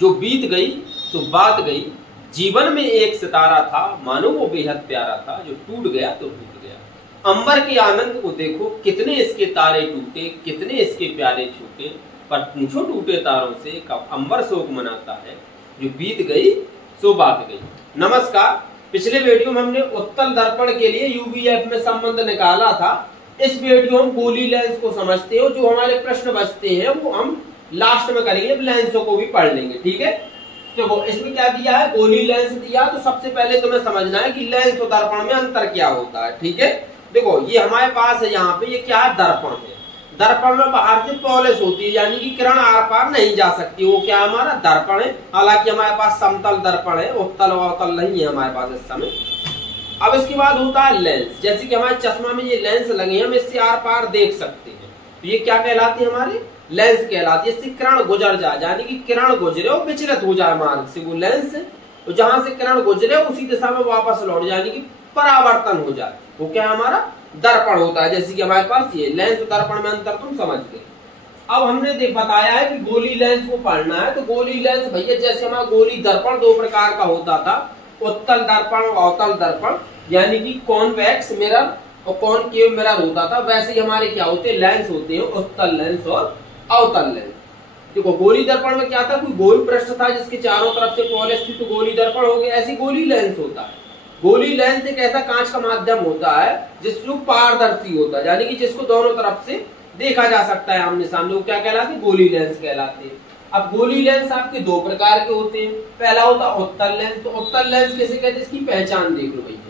जो बीत गई सो बात गई, जीवन में एक सितारा था, मानो वो बेहद प्यारा था, जो टूट गया तो टूट गया। अंबर के आनंद को देखो, कितने इसके तारे टूटे, कितने इसके प्यारे छूटे, पर पूछो टूटे तारों से, कब अंबर शोक मनाता है, जो बीत गई सो बात गई। नमस्कार, पिछले वीडियो में हमने उत्तल दर्पण के लिए यूवीएफ में संबंध निकाला था। इस वीडियो में गोली लेंस को समझते हो, जो हमारे प्रश्न बचते हैं वो हम लास्ट में करेंगे, लेंसों को भी पढ़ लेंगे। ठीक है, देखो इसमें क्या दिया है, गोली लेंस दिया। तो सबसे पहले तुम्हें समझना है कि लेंस और दर्पण में अंतर क्या होता है। ठीक है, देखो ये हमारे पास है, यहाँ पे ये क्या है, दर्पण है। दर्पण में बाहर से पॉलिश होती है, यानी कि किरण आर पार नहीं जा सकती, वो क्या हमारा दर्पण है। हालांकि हमारे पास समतल दर्पण है, उत्तल और अवतल नहीं है हमारे पास इस समय। अब इसके बाद होता है लेंस। जैसे कि हमारे चश्मा में ये लेंस लगे हैं, हम इससे आर पार देख सकते हैं, तो ये क्या कहलाती है, हमारे लेंस कहलाती है। इससे किरण गुजर जाए, यानी कि किरण गुजरे और विचलित हो जाए मार्ग से, वो लेंस है। तो जहां से किरण गुजरे उसी दिशा में वापस लौट जाए, यानी कि परावर्तन हो जाए, वो क्या हमारा दर्पण होता है। जैसे कि हमारे पास ये लेंस और दर्पण में अंतर तुम समझ गए। अब हमने बताया है कि गोली लेंस को पढ़ना है। तो गोली लेंस भैया, जैसे हमारा गोली दर्पण दो प्रकार का होता था, उत्तल दर्पण और अवतल दर्पण, यानी कि कॉन्वेक्स मिरर और कॉनकेव मिरर होता था। वैसे ही हमारे क्या होते हैं, लेंस होते हैं, उत्तल लेंस और अवतल लेंस। देखो गोली दर्पण में क्या था, कोई गोल पृष्ठ था जिसके चारों तरफ से पॉलिश थी, तो गोली दर्पण हो गया। ऐसी गोली लेंस होता है। गोली लेंस एक ऐसा कांच का माध्यम होता है जिसको पारदर्शी होता है, यानी कि जिसको दोनों तरफ से देखा जा सकता है आमने सामने, वो क्या कहलाते हैं, गोली लेंस कहलाते हैं। अब गोली लेंस आपके दो प्रकार के होते हैं। पहला होता है उत्तल लेंस। तो उत्तल लेंस कैसे कहते हैं, इसकी पहचान देख लो भैया।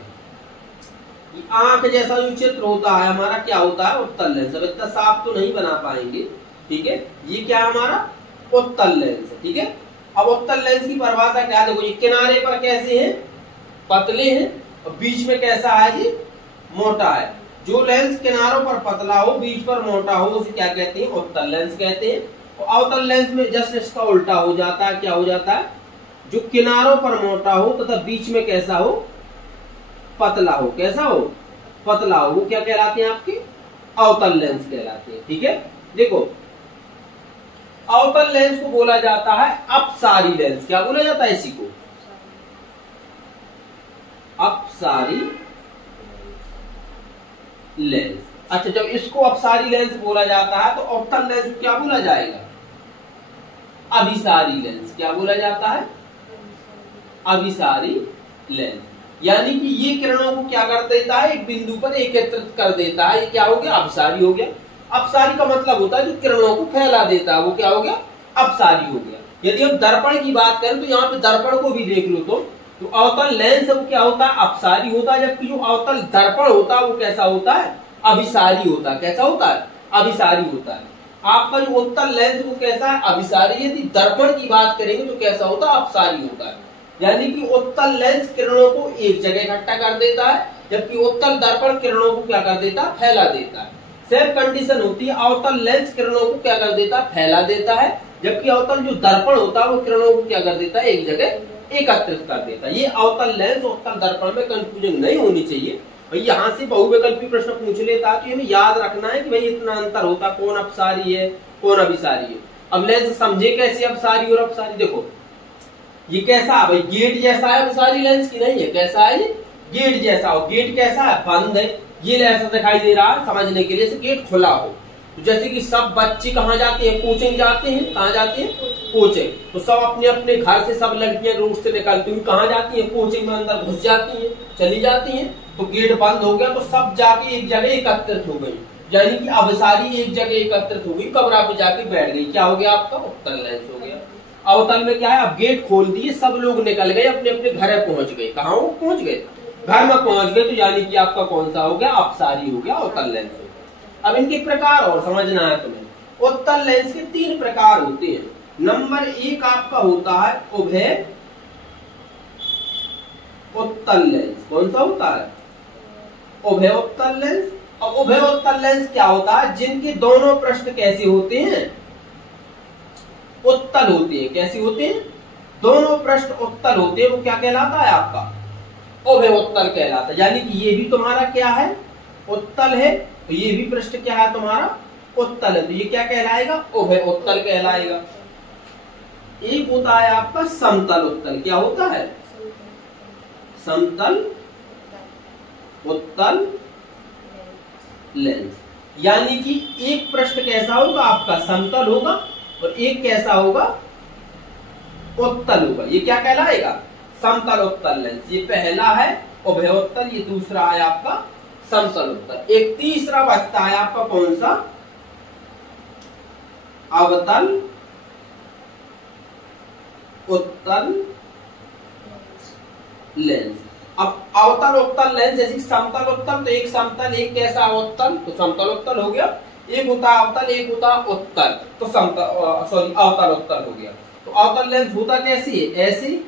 आंख जैसा जो चित्र होता है हमारा, क्या होता है, उत्तल लेंस। अब इतना साफ तो नहीं बना पाएंगे, ठीक है। ये क्या है, हमारा उत्तल लेंस है, ठीक है। अब उत्तल लेंस की परिभाषा क्या है, देखो ये किनारे पर कैसे हैं, पतले हैं, और बीच में कैसा है, ये मोटा है। जो लेंस किनारों पर पतला हो, बीच पर मोटा हो, उसे क्या कहते हैं, उत्तल लेंस कहते हैं। और अवतल लेंस में जस्ट इसका उल्टा हो जाता है। क्या हो जाता है, जो किनारों पर मोटा हो तथा बीच में कैसा हो, पतला हो। कैसा हो, पतला हो, वो क्या कहलाते हैं, आपके अवतल लेंस कहलाते हैं। ठीक है, देखो अवतल लेंस को बोला जाता है अपसारी लेंस। क्या बोला जाता है इसी को, अपसारी लेंस। अच्छा, जब इसको अपसारी लेंस बोला जाता है तो अवतल लेंस को क्या बोला जाएगा, अभिसारी लेंस। क्या बोला जाता है, अभिसारी लेंस। यानी कि ये किरणों को क्या कर देता है, एक बिंदु पर एकत्रित कर देता है। ये क्या हो गया, अपसारी हो गया। अपसारी का मतलब होता है जो किरणों को फैला देता है, वो क्या हो गया, अपसारी हो गया। यदि हम दर्पण की बात करें तो यहाँ पे दर्पण को भी देख लो, तो अवतल लेंस वो क्या होता है, अपसारी होता है, जबकि जो अवतल दर्पण होता है वो कैसा होता है, अभिसारी होता है। कैसा होता है, अभिसारी होता है। आपका जो उत्तल लेंस वो कैसा है, अभिसारी। यदि दर्पण की बात करेंगे तो कैसा होता है, अपसारी होता है। यानी कि उत्तल लेंस किरणों को एक जगह इकट्ठा कर देता है, जबकि उत्तल दर्पण किरणों को क्या कर देता है, फैला देता है। सेम कंडीशन होती है, अवतल लेंस किरणों को क्या कर देता है, फैला देता है, जबकि अवतल जो दर्पण होता है वो किरणों को क्या कर देता है, एक जगह एकत्रित कर देता है। ये अवतल लेंस उत्तल दर्पण में कंफ्यूजन नहीं होनी चाहिए भाई। यहाँ से बहुविकल्पी प्रश्न पूछ लेता है, तो हमें याद रखना है कि भाई इतना अंतर होता, कौन अपसारी है कौन अभिसारी है। अब लेंस समझे कैसे अपसारी और अपसारी। देखो ये कैसा है भाई, गेट जैसा है, अपसारी लेंस की नहीं है। कैसा है, ये गेट जैसा हो। गेट कैसा है, बंद है। ये ऐसा दिखाई दे रहा है समझने के लिए, जैसे गेट खुला हो। तो जैसे कि सब बच्चे कहाँ जाते हैं, कोचिंग जाते हैं। कहाँ जाते हैं, कोचिंग। तो सब अपने अपने घर से, सब लड़कियां रोड से निकलती हुई कहाँ जाती है, कोचिंग में अंदर घुस जाती हैं, चली जाती हैं। तो गेट बंद हो गया तो सब जाके एक जगह एकत्रित हो गई, यानी कि अभिसारी एक जगह एकत्रित हो गई, कमरा पे जाके बैठ गई। क्या हो गया, आपका उत्तल लेंस हो गया। अवतल में क्या है, अब गेट खोल दिए, सब लोग निकल गए, अपने अपने घर पहुंच गए। कहाँ पहुंच गए, घर में पहुंच गए। तो यानी कि आपका कौन सा हो गया, अपसारी हो गया, उत्तल लेंस हो गया। अब इनके प्रकार और समझना है तुम्हें। उत्तल लेंस के तीन प्रकार होते हैं। नंबर एक आपका होता है उभय उत्तल लेंस। कौन सा होता है, उभय उत्तल लेंस। और उभय उत्तल लेंस क्या होता है, जिनके दोनों पृष्ठ कैसे होते हैं, उत्तल होते हैं। कैसे होते हैं, दोनों पृष्ठ उत्तल होते हैं, वो क्या कहलाता है, आपका उभय उत्तल कहलाता है। यानी कि ये भी तुम्हारा क्या है, उत्तल है, तो ये भी पृष्ठ क्या है तुम्हारा, उत्तल है। तो ये क्या कहलाएगा, उभय उत्तल कहलाएगा। एक होता है आपका समतल उत्तल। क्या होता है? समतल उत्तल लेंस। यानी कि एक पृष्ठ कैसा होगा आपका? समतल होगा और एक कैसा होगा? उत्तल होगा। ये क्या कहलाएगा? समतल उत्तल लेंस। ये पहला है उभयोत्तल, ये दूसरा है आपका समतल उत्तल। एक तीसरा बचता है आपका कौन सा? अवतल उत्तल लेंस। अब अवतल उत्तल लेंस जैसे समतल उत्तल, तो एक समतल एक कैसा उत्तल, तो समतल उत्तल हो गया। एक होता अवतल एक होता उत्तल, तो समतल सॉरी अवतल उत्तल हो गया। तो अवतल लेंस होता कैसी है? ऐसे।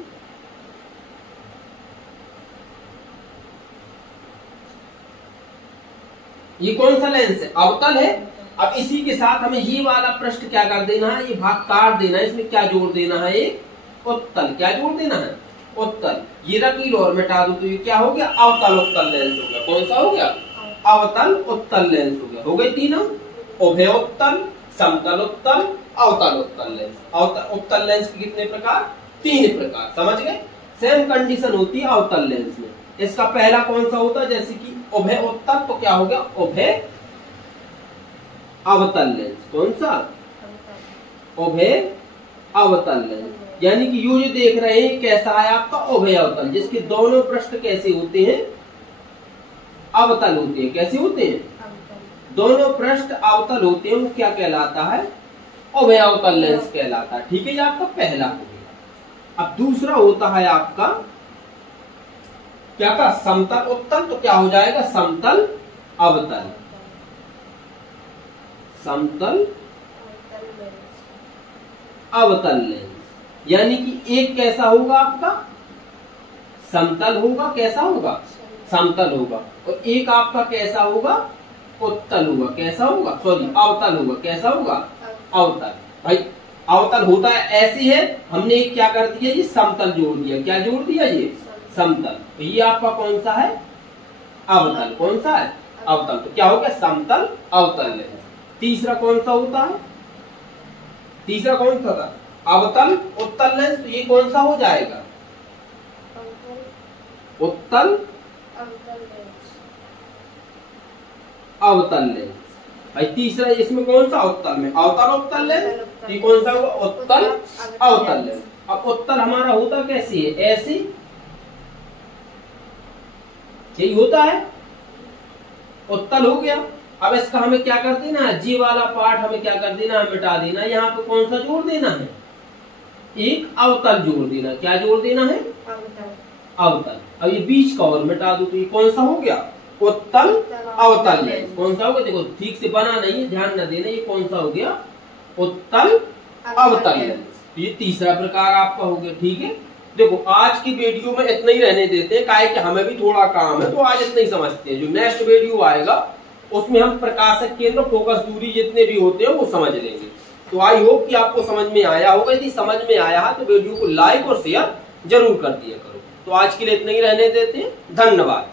ये कौन सा लेंस है? अवतल है। अब इसी के साथ हमें ये वाला पृष्ठ क्या कर देना है? ये भाग काट देना है। इसमें क्या जोड़ देना है? एक उत्तल। क्या जोड़ देना है? उत्तल। ये रकील और मिटा दो तो ये क्या हो गया? अवतल उत्तल लेंस हो गया। कौन सा हो गया? अवतल उत्तल लेंस हो गया। हो गए तीनों, उभयोत्तल, समतल उत्तल, अवतल उत्तल लेंस। अवतल उत्तल लेंस के कितने प्रकार? 3 प्रकार। समझ गए? सेम कंडीशन होती है अवतल लेंस में। इसका पहला कौन सा होता है? जैसे कि उभय उत्तल, तो क्या हो गया? उभय अवतल लेंस। कौन सा? उभय अवतल लेंस। यानी कि यो जो देख रहे हैं कैसा है आपका? उभय अवतल, जिसके दोनों पृष्ठ कैसे होते हैं? अवतल होते हैं। कैसे होते हैं? दोनों पृष्ठ अवतल होते हैं। वो क्या कहलाता है? उभय अवतल लेंस कहलाता है। ठीक है, ये आपका पहला हो गया। अब दूसरा होता है आपका क्या था? समतल उत्तल। तो क्या हो जाएगा? समतल अवतल। समतल अवतल लेंस। यानी कि एक कैसा होगा आपका? समतल होगा। कैसा होगा? समतल होगा। और एक आपका कैसा होगा? उत्तल होगा। कैसा होगा? सॉरी अवतल होगा। कैसा होगा? अवतल। भाई अवतल होता है ऐसे है, हमने एक क्या कर दिया? ये समतल जोड़ दिया। क्या जोड़ दिया? ये समतल। तो ये आपका कौन सा है? अवतल। कौन सा है? अवतल। तो क्या हो गया? समतल अवतल लेंस। तीसरा कौन सा होता है? तीसरा कौन सा था? अवतल उत्तल लेंस। तो ये कौन सा हो जाएगा? उत्तल अवतल लेंस। भाई तीसरा इसमें कौन सा? उत्तल में अवतल उत्तल लेंस। ये कौन सा होगा? उत्तल अवतल लेंस। अब उत्तल हमारा होता कैसी है? ऐसे। यही होता है, उत्तल हो गया। अब इसका हमें क्या कर देना है? जी वाला पार्ट हमें क्या कर देना है? मिटा देना। यहाँ पे कौन सा जोड़ देना है? एक अवतल जोड़ देना। क्या जोड़ देना है? अवतल। अब ये बीच का और मिटा दो तो ये कौन सा हो गया? उत्तल अवतल लेंस। कौन सा हो गया? देखो ठीक से बना नहीं है, ध्यान न देना। ये कौन सा हो गया? उत्तल अवतल लेंस। ये तीसरा प्रकार आपका हो गया। ठीक है, देखो आज की वीडियो में इतना ही रहने देते हैं, काहे कि हमें भी थोड़ा काम है, तो आज इतना ही समझते हैं। जो नेक्स्ट वीडियो आएगा उसमें हम प्रकाशक केंद्र, फोकस दूरी जितने भी होते हैं वो समझ लेंगे। तो आई होप कि आपको समझ में आया होगा। यदि समझ में आया है तो वीडियो को लाइक और शेयर जरूर कर दिया करो। तो आज के लिए इतना ही रहने देते हैं। धन्यवाद।